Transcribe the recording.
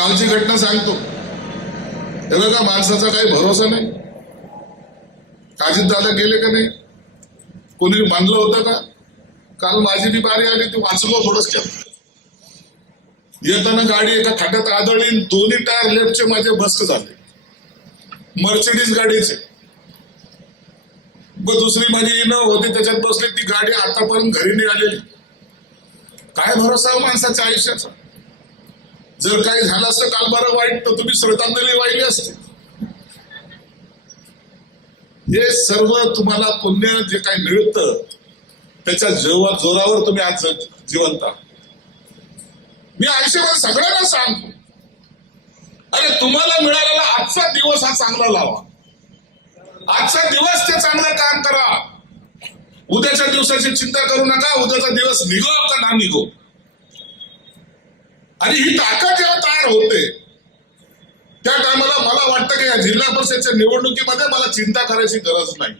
कालची घटना सांगतो. हे बघा, माणसाचा काही भरोसा नाही. अजितदादा गेले का नाही? कोणी मानलं होतं का? काल माझी बी बारी आली, ती वाचलो थोडस. येताना गाडी एका खड्ड्यात आदळली, दोन्ही टायर लेफ्टचे माझे बस्क झाले, मर्सिडीज गाडीचे. दुसरी माझी इनो होती, त्याच्यात बसली. ती गाडी आतापर्यंत घरी नाही आलेली. काय भरोसा माणसाच्या आयुष्याचा? जर काही झालं असतं काल बरं वाईट, तर तुम्ही श्रद्धांजली वाहिली असते. हे सर्व तुम्हाला पुण्य जे काही मिळतं त्याच्या जोरावर तुम्ही आज जिवंत आहात. मी आयुष्यामध्ये सगळ्यांना सांगतो, अरे तुम्हाला मिळालेला आजचा दिवस हा चांगला लावा. आजचा दिवस ते चांगलं काम करा. उद्याच्या दिवसाची चिंता करू नका. उद्याचा दिवस निघो का ना निघो. आणि ही ताकद जेव्हा तयार होते त्या टायमाला मला वाटतं की या जिल्हा परिषदेच्या निवडणुकीमध्ये मला चिंता करायची गरज नाही.